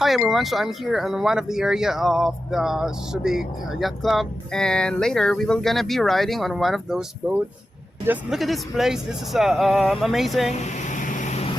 Hi everyone, so I'm here on one of the area of the Subic Yacht Club, and later we will gonna be riding on one of those boats. Just look at this place. This is amazing.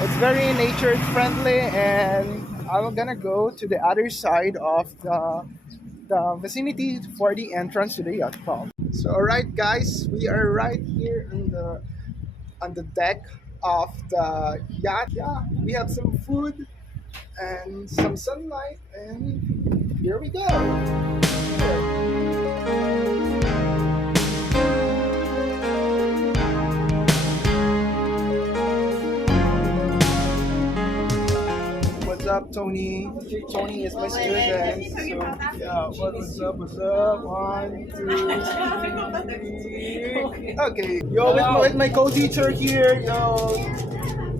It's very nature friendly, and I'm gonna go to the other side of the vicinity for the entrance to the yacht club. So alright guys, we are right here on the deck of the yacht. Yeah, we have some food and some sunlight, and here we go. What's up, Tony? Tony is my student. So yeah, what's up? What's up? One, two, three. Okay, yo, with my co-teacher here, yo.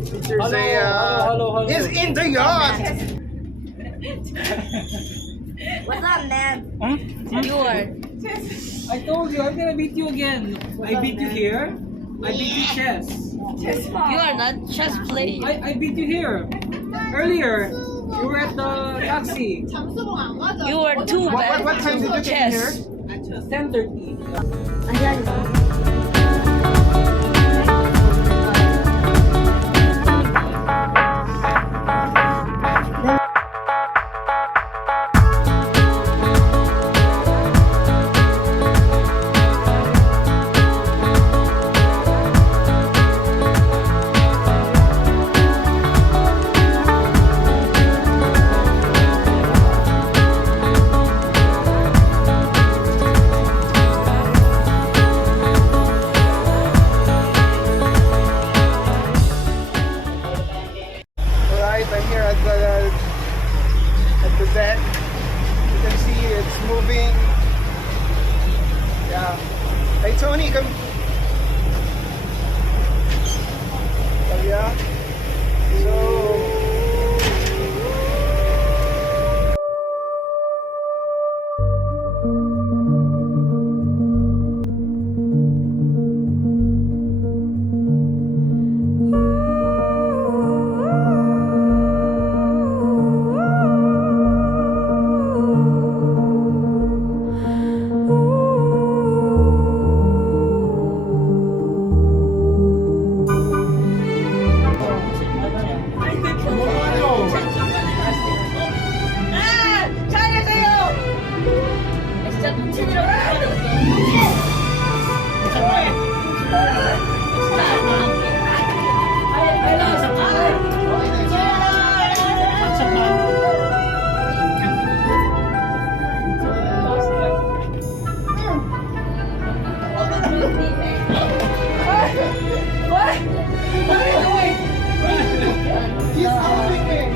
Teacher Hello. is in the yacht. What's up, man? Huh? You are. I told you, I'm gonna beat you again. I beat you here. I beat you chess. You are not chess playing. I beat you here. Earlier, you were at the taxi. You are too bad What time did you to get here? chess. 10:30. Alright, I'm here at the deck. You can see it's moving. Yeah. Hey Tony, come. Oh yeah. So. He's sleeping.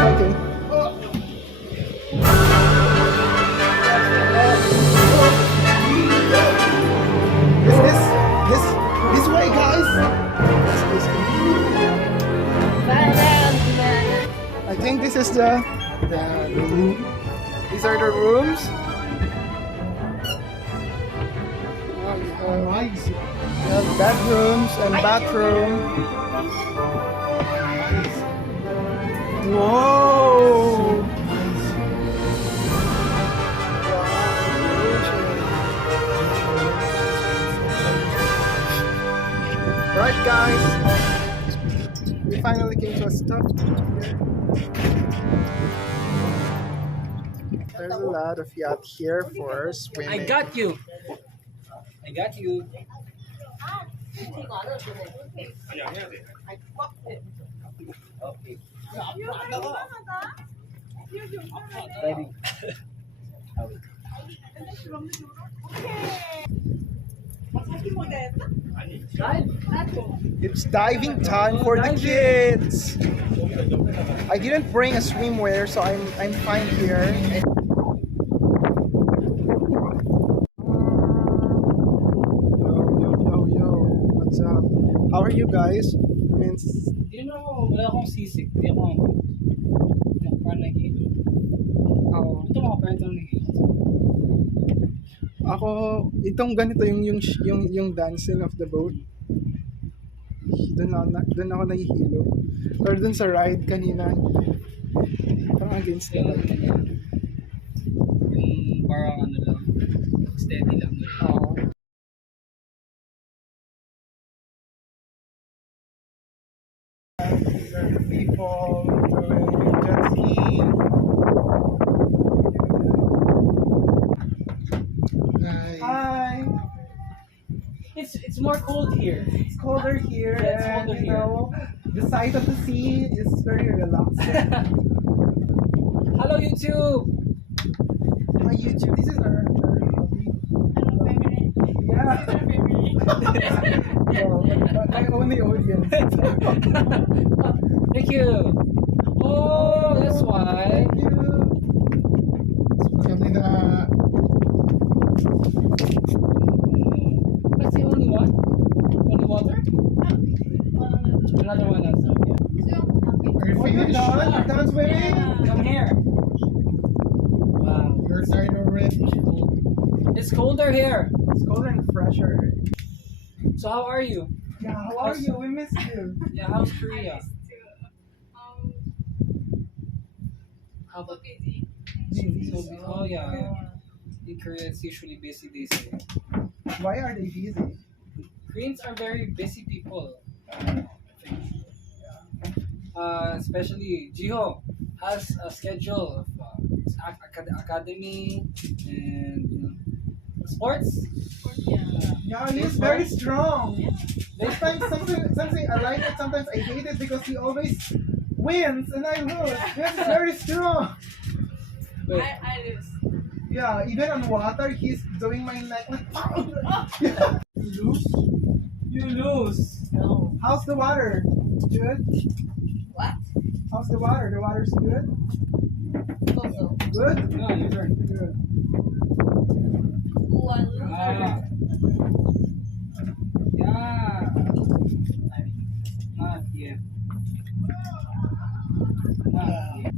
Okay. This way, guys. I think this is the room. These are the rooms. We have bedrooms and bathroom. Whoa! Right, guys. We finally came to a stop. There's a lot of yacht here for swimming. I got you. I got you. Okay. Ready. It's diving time for the kids. I didn't bring a swimwear, so I'm fine here. Yo, what's up? How are you guys? I mean, You know, wala akong sisig. Hindi ako parang nag-iit. oh, Ito mga parang nag-iit. Ako, itong ganito yung dancing of the boat. Doon ako nahihilo. Or doon sa ride kanina. Parang against the light. Yung parang ano lang, steady lang. Oo. These are the people doing jet ski. Hi. It's more cold here. It's colder here. Yeah, it's and, colder you know, the sight of the sea is very relaxing. Hello YouTube. My YouTube. This is our hobby. Yeah. No, but my only audience. Thank you. Oh, that's why. Thank you. Kami na That's the only one. Only water. Another one outside. Yeah. Oh, you're done? You're done swimming? Come here. Wow. your side already. It's colder here. It's colder and fresher. So how are you? Yeah, how are you? We miss you. Yeah, how's Korea? How about Busy. oh yeah. In Korea it's usually busy they say. Why are they busy? Koreans are very busy people. Especially Jiho has a schedule of academy and sports. Yeah, he's very strong. Sometimes something I like it, sometimes I hate it because he always wins and I lose. He's very strong. Wait, I lose. Yeah, even on water, he's doing my neck like. You lose? you lose. No. How's the water? Good. What? How's the water? The water's good. Also. Good. No, you turn. Good. Who won loser? Ah. Yeah. Not yet. Not yet.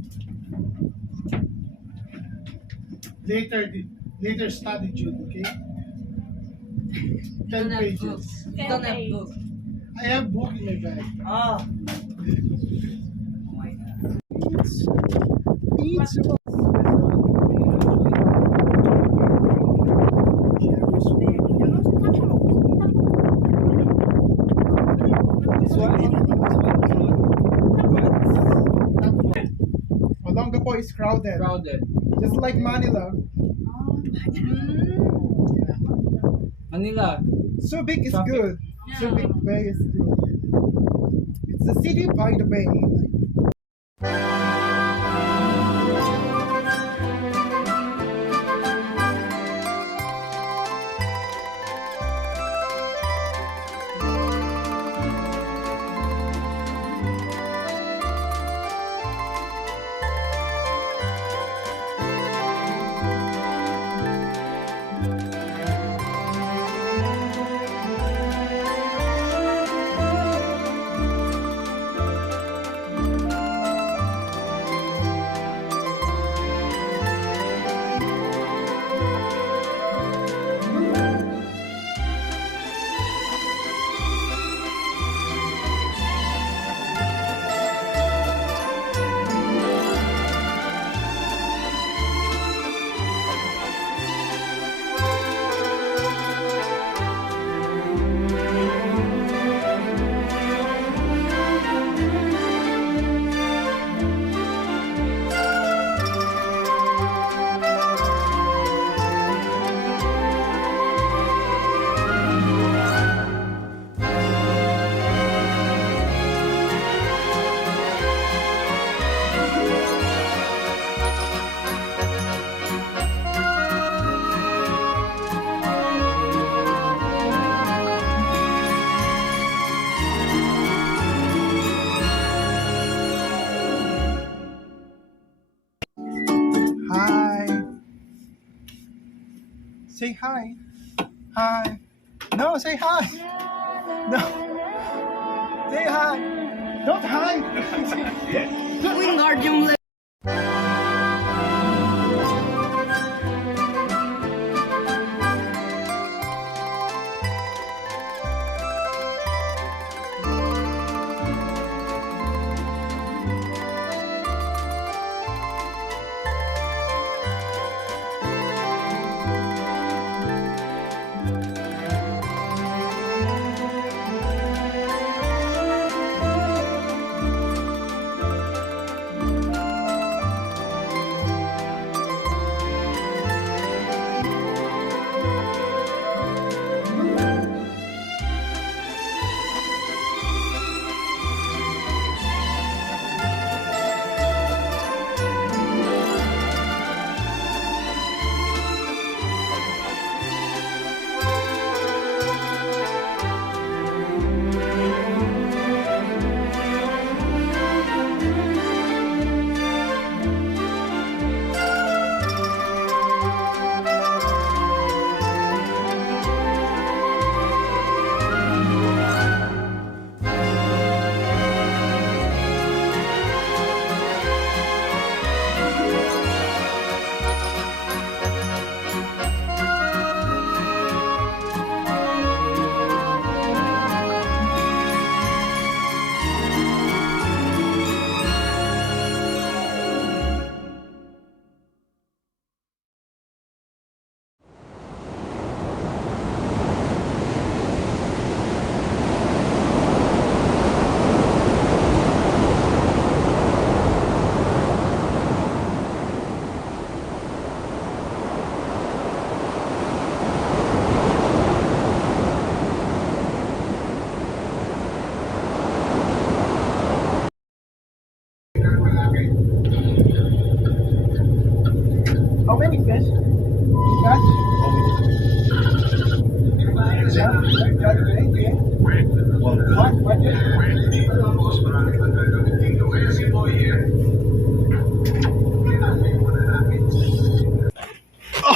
Later study Jude, okay? 10 Don't have pages. books. Don't have books. I have book in my bag. Oh. Oh my god. Eats. This one? Olongapo is crowded, Crowded. just like Manila. Manila. Subic is Traffic. good. Subic Bay is good. It's the city by the bay. Hi. Say hi. Hi. No, say hi. No. Say hi. Don't hide. Wingardium Leviosa.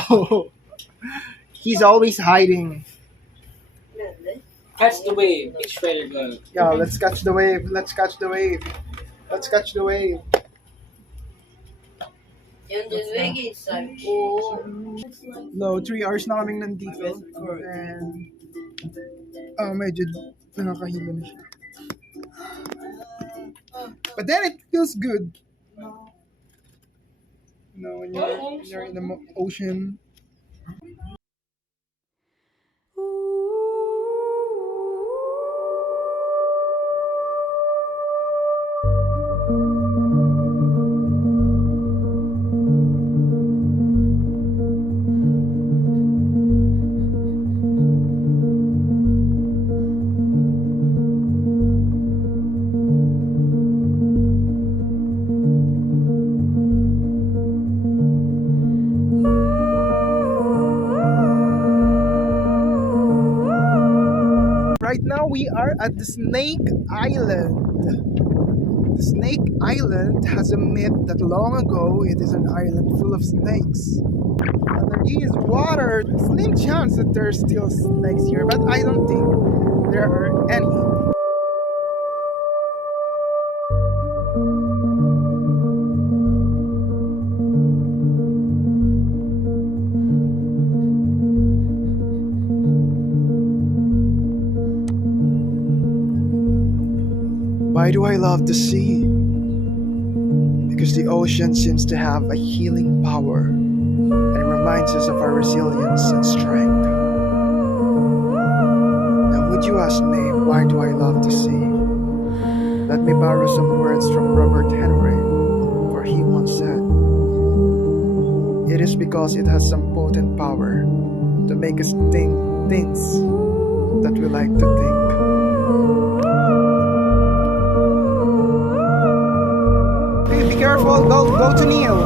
Oh, he's always hiding. Catch the wave. It's very good. Yeah, let's catch the wave. Let's catch the wave. Let's catch the wave. Yung Jazwig is like, oh. No, 3 hours na kaming nandito. And, medyo nakakahilo na siya. But then it feels good. You know, when you're in the ocean. Right now we are at the Snake Island. The Snake Island has a myth that long ago it is an island full of snakes. Under these water, slim chance that there's still snakes here, but I don't think there are any. Why do I love the sea? Because the ocean seems to have a healing power and it reminds us of our resilience and strength. Now, would you ask me, why do I love the sea? Let me borrow some words from Robert Henry, for he once said, "It is because it has some potent power to make us think things that we like to think." Be careful, go to Neil.